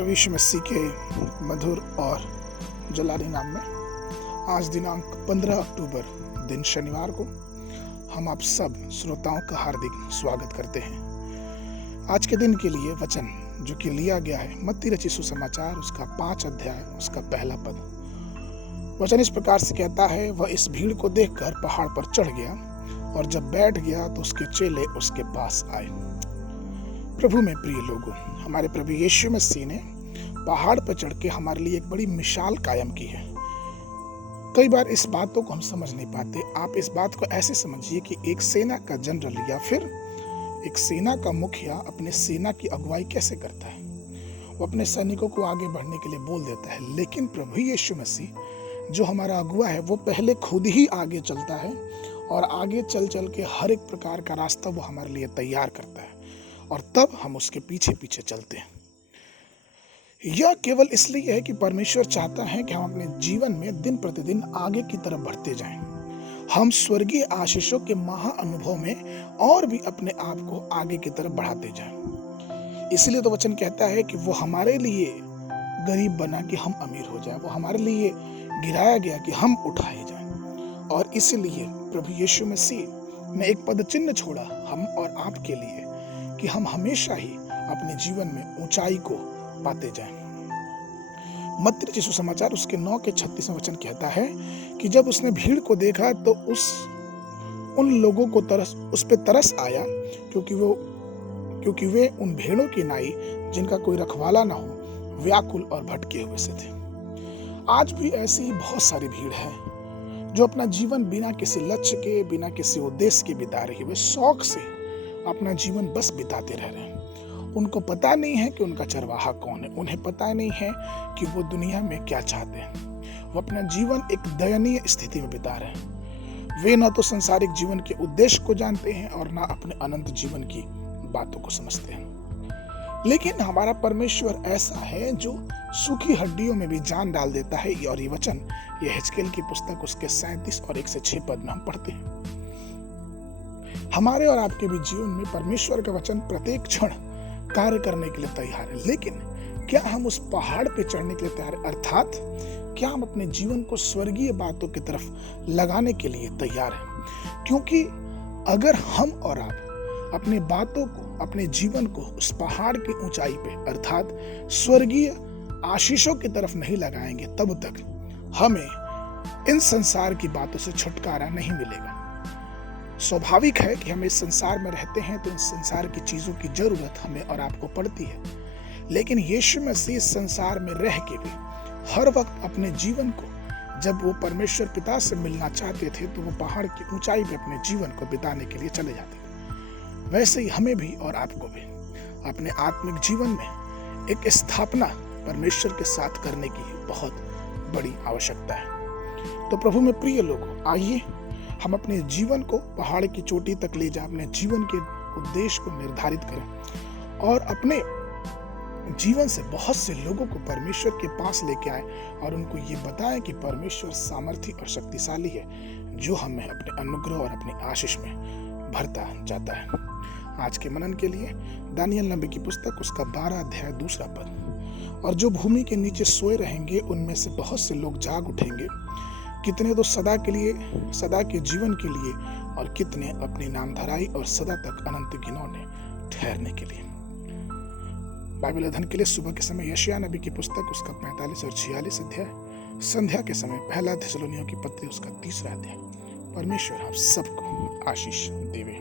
प्रभु यीशु मसीह के मधुर और जलाली नाम में आज दिनांक 15 अक्टूबर दिन शनिवार को हम आप सब श्रोताओं का हार्दिक स्वागत करते हैं। आज के दिन के लिए वचन जो कि लिया गया है मत्ती रचित सुसमाचार उसका 5 अध्याय उसका पहला पद। वचन इस प्रकार से कहता है, वह इस भीड़ को देखकर पहाड़ पर चढ़ गया और जब बैठ गया तो उसके चेले उसके पास आए। प्रभु में प्रिय लोगों, हमारे प्रभु यीशु मसीह ने पहाड़ पर चढ़ के हमारे लिए एक बड़ी मिसाल कायम की है। कई बार इस बातों को हम समझ नहीं पाते। आप इस बात को ऐसे समझिए कि एक सेना का जनरल या फिर एक सेना का मुखिया अपने सेना की अगुवाई कैसे करता है। वो अपने सैनिकों को आगे बढ़ने के लिए बोल देता है, लेकिन प्रभु यीशु मसीह जो हमारा अगुवा है वो पहले खुद ही आगे चलता है और आगे चल चल के हर एक प्रकार का रास्ता वो हमारे लिए तैयार करता है और तब हम उसके पीछे पीछे चलते हैं। यह केवल इसलिए है कि परमेश्वर चाहता है कि हम अपने जीवन में दिन प्रतिदिन आगे की तरफ बढ़ते जाएं। हम स्वर्गीय आशीषों के महा अनुभव में और भी अपने आप को आगे की तरफ बढ़ाते जाएं। इसलिए तो वचन कहता है कि वो हमारे लिए गरीब बना कि हम अमीर हो जाएं, वो हमारे लिए गिराया गया कि हम उठाए जाएं। और इसलिए प्रभु यीशु मसीह ने एक पद चिन्ह छोड़ा हम और आपके लिए कि हम हमेशा ही अपने जीवन में ऊंचाई को पाते जाएं। मत्ती रचित सुसमाचार उसके 9 के 36 वचन कहता है कि जब उसने भीड़ को देखा तो उन लोगों को उस पे तरस आया क्योंकि वे उन भेड़ों की नाई जिनका कोई रखवाला ना हो व्याकुल और भटके हुए से थे। आज भी ऐसी ही बहुत सारी भीड़ है जो अपना जीवन बिना किसी लक्ष्य के, बिना किसी उद्देश्य के बिता रही है। वे शौक से अपना जीवन बस बिताते रह रहे हैं। उनको पता नहीं है कि उनका चरवाहा कौन है, उन्हें पता नहीं है कि वो दुनिया में क्या चाहते हैं। वो अपना जीवन एक दयनीय स्थिति में बिता रहे हैं। वे ना तो संसारिक जीवन के उद्देश्य को जानते हैं और ना अपने अनंत जीवन की बातों को समझते हैं। लेकिन हमारा परमेश्वर ऐसा है जो सूखी हड्डियों में भी जान डाल देता है। और ये वचन यहेजकेल की पुस्तक उसके 37 और 1 से 6 पद में हम पढ़ते हैं। हमारे और आपके भी जीवन में परमेश्वर का वचन प्रत्येक क्षण कार्य करने के लिए तैयार है। लेकिन क्या हम उस पहाड़ पे चढ़ने के लिए तैयार हैं? अर्थात क्या हम अपने जीवन को स्वर्गीय बातों की तरफ लगाने के लिए तैयार हैं? क्योंकि अगर हम और आप अपनी बातों को, अपने जीवन को उस पहाड़ की ऊंचाई पे अर्थात स्वर्गीय आशीषों की तरफ नहीं लगाएंगे, तब तक हमें इन संसार की बातों से छुटकारा नहीं मिलेगा। स्वाभाविक है कि हम इस संसार में रहते हैं तो इस संसार की चीजों की जरूरत हमें और आपको पड़ती है। लेकिन यीशु मसीह इस संसार में रह के भी हर वक्त अपने जीवन को, जब वो परमेश्वर पिता से मिलना चाहते थे तो वो पहाड़ की ऊंचाई पे अपने जीवन को बिताने के लिए चले जाते थे। वैसे ही हमें भी और आपको भी अपने आत्मिक जीवन में एक स्थापना परमेश्वर के साथ करने की बहुत बड़ी आवश्यकता है। तो प्रभु में प्रिय लोगों, आइए हम अपने जीवन को पहाड़ की चोटी तक ले जाएं, अपने जीवन के उद्देश्य को निर्धारित करें और अपने जीवन से बहुत से लोगों को परमेश्वर के पास लेके आए और उनको ये बताएं कि परमेश्वर सामर्थी और शक्तिशाली है, जो हमें अपने अनुग्रह और अपनी आशीष में भरता जाता है। आज के मनन के लिए दानियल नबी की पुस्तक उसका 12 अध्याय 2 पद। और जो भूमि के नीचे सोए रहेंगे उनमें से बहुत से लोग जाग उठेंगे, कितने तो सदा के जीवन के लिए और कितने अपनी नामधराई और सदा तक अनंत घिनौने ठहरने के लिए। बाइबल अध्ययन के लिए सुबह के समय यशायाह नबी की पुस्तक उसका 45 और 46 अध्याय, संध्या के समय पहला थिस्सलुनीयों की पत्री उसका 3 अध्याय। परमेश्वर आप सबको आशीष देवे।